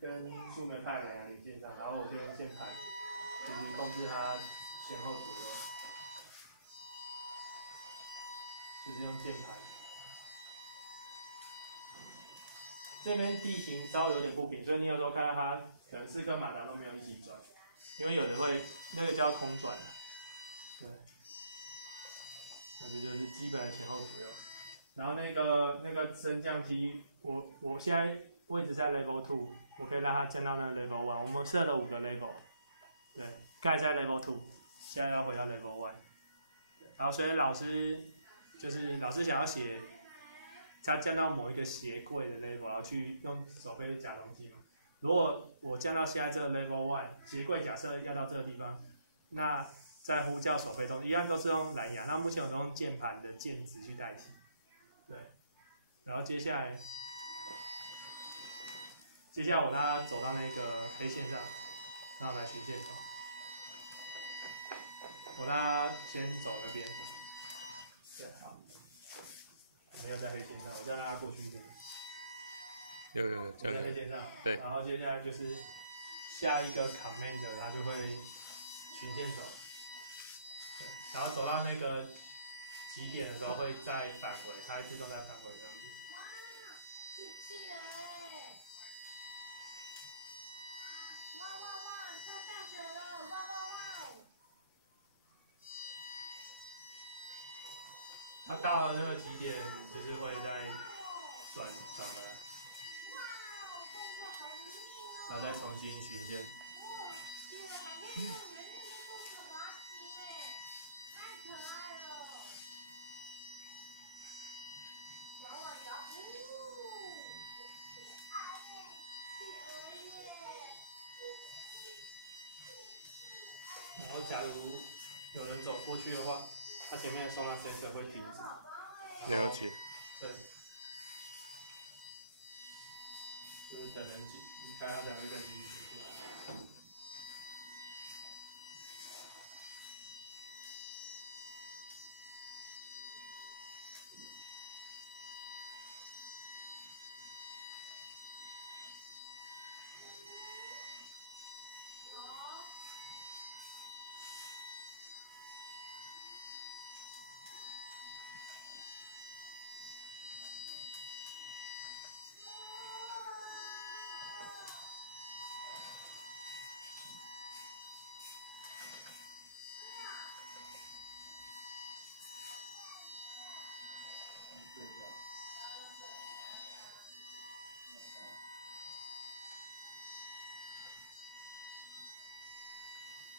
跟树莓派蓝牙连线上，然后我就用键盘就是控制它前后左右，就是用键盘。这边地形稍微有点不平，所以你有时候看到它可能4颗马达都没有一起转，因为有的会那个叫空转。对，那这就是基本的前后左右。然后那个升降梯，我现在位置在 Level 2，我可以让它降到那个 Level 1。我们设了5个 Level， 对，刚才在 Level 2，现在要回到 Level 1。然后所以老师想要写，它降到某一个鞋柜的 level， 然后去用手背夹东西嘛。如果我降到现在这个 level 1， 鞋柜假设要到这个地方，那再呼叫手背东西，一样都是用蓝牙。那目前我都用键盘的键值去代替。对，然后接下来我让它走到那个黑线上，让我们来循线走。我让它先走那边。对，好。没有在黑线上，我再让它过去一点。有，在黑线上。对。然后接下来就是下一个 command， 它就会循线走。对。然后走到那个极点的时候会再返回，它会自动再返回这样子。哇，泄气了哎！哇哇哇，快下水了！哇哇哇！它到了这个极点，就是会再转回来。哇，动作好灵敏哦！然后再重新循线。哇，姐还可以用人类的动作滑行哎，太可爱了！摇啊摇，企鹅耶！然后假如有人走过去的话，它前面的收纳 sensor 会停止。了解。对。就是等人离开，它才会再继续循线。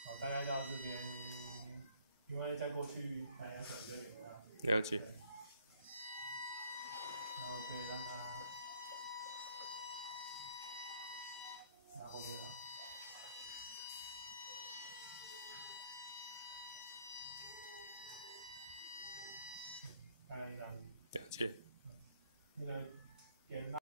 好，大概到这边，因为再过去蓝牙转这边啊。了解。